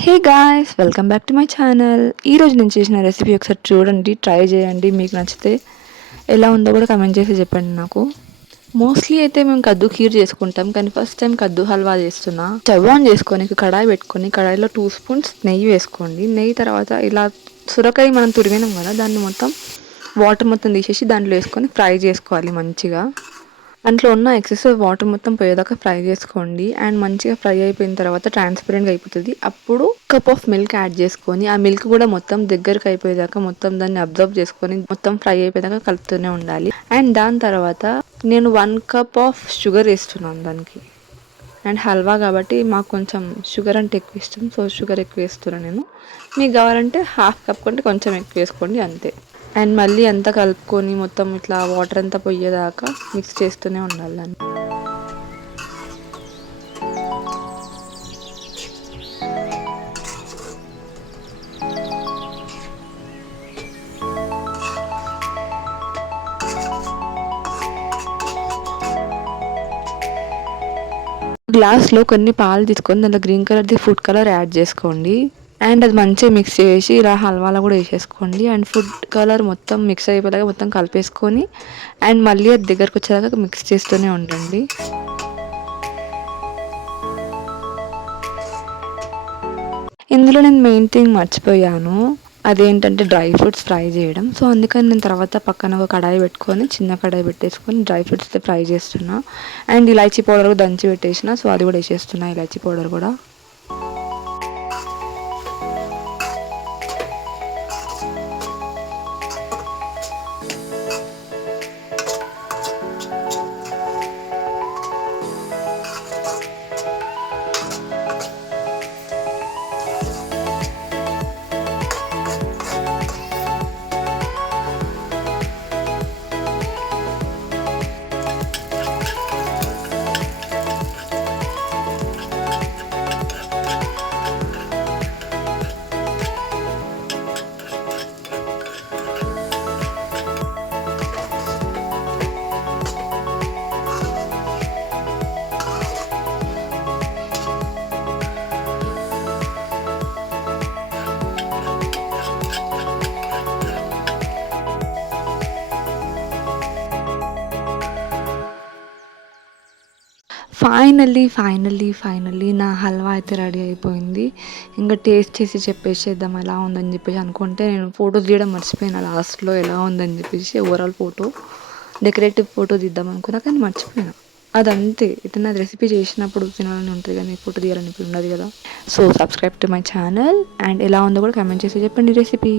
Hey guys, welcome back to my channel. ఈరోజు నేను చేసిన రెసిపీ ఒకసారి చూడండి, ట్రై చేయండి. మీకు నచ్చితే ఎలా ఉందో కూడా కమెంట్ చేసి చెప్పండి నాకు. మోస్ట్లీ అయితే మేము కద్దు ఖీర్ చేసుకుంటాం, కానీ ఫస్ట్ టైం కద్దు హల్వా చేస్తున్నా. స్టవ్ ఆన్ చేసుకొని కడాయి పెట్టుకొని కడాయిలో 2 స్పూన్స్ నెయ్యి వేసుకోండి. నెయ్యి తర్వాత ఇలా సొరకాయ మనం తురిమినాం కదా, దాన్ని మొత్తం వాటర్ మొత్తం తీసేసి దాంట్లో వేసుకొని ఫ్రై చేసుకోవాలి మంచిగా. దాంట్లో ఉన్న ఎక్సెస్ వాటర్ మొత్తం పోయేదాకా ఫ్రై చేసుకోండి. అండ్ మంచిగా ఫ్రై అయిపోయిన తర్వాత ట్రాన్స్పరెంట్గా అయిపోతుంది. అప్పుడు కప్ ఆఫ్ మిల్క్ యాడ్ చేసుకొని ఆ మిల్క్ కూడా మొత్తం దగ్గరకు అయిపోయేదాకా మొత్తం దాన్ని అబ్జర్వ్ చేసుకొని మొత్తం ఫ్రై అయిపోయేదాకా కలుపుతూనే ఉండాలి. అండ్ దాని తర్వాత నేను 1 కప్ ఆఫ్ షుగర్ వేస్తున్నాను దానికి. అండ్ హల్వా కాబట్టి మాకు కొంచెం షుగర్ అంటే ఎక్కువ ఇష్టం, సో షుగర్ ఎక్కువ వేస్తున్నాను నేను. మీకు కావాలంటే హాఫ్ కప్ కంటే కొంచెం ఎక్కువ వేసుకోండి అంతే. అండ్ మళ్ళీ అంతా కలుపుకొని మొత్తం ఇట్లా వాటర్ అంతా పోయేదాకా మిక్స్ చేస్తూనే ఉండాలి దాన్ని. గ్లాస్లో కొన్ని పాలు తీసుకొని దాంట్లో గ్రీన్ కలర్ది ఫుడ్ కలర్ యాడ్ చేసుకోండి. అండ్ అది మంచిగా మిక్స్ చేసి ఇలా హల్వాలో కూడా వేసేసుకోండి. అండ్ ఫుడ్ కలర్ మొత్తం మిక్స్ అయిపోయేలాగా మొత్తం కలిపేసుకొని అండ్ మళ్ళీ అది దగ్గరకు వచ్చేదాకా మిక్స్ చేస్తూనే ఉండండి. ఇందులో నేను మెయిన్ థింగ్ మర్చిపోయాను, అదేంటంటే డ్రై ఫ్రూట్స్ ఫ్రై చేయడం. సో అందుకని నేను తర్వాత పక్కన ఒక కడాయి పెట్టుకొని చిన్న కడాయి పెట్టేసుకొని డ్రై ఫ్రూట్స్ ఫ్రై చేస్తున్నా. అండ్ ఇలాచీ పౌడర్ దంచి పెట్టేసిన, సో అది కూడా వేసేస్తున్నా, ఇలాచీ పౌడర్ కూడా. ఫైనల్లీ నా హల్వా అయితే రెడీ అయిపోయింది. ఇంకా టేస్ట్ చేసి చెప్పేసేద్దాం ఎలా ఉందని చెప్పేసి అనుకుంటే నేను ఫోటో తీయడం మర్చిపోయినా. లాస్ట్లో ఎలా ఉందని చెప్పేసి ఓవరాల్ ఫోటో, డెకరేటివ్ ఫోటో తీద్దాం అనుకున్నా కానీ మర్చిపోయినా. అదంతే, ఏదైనా రెసిపీ చేసినప్పుడు తినాలని ఉంటుంది కానీ ఫోటో తీయాలని ఉండదు కదా. So subscribe to my channel. And ఎలా ఉందో కూడా కామెంట్ చేసి చెప్పండి రెసిపీ.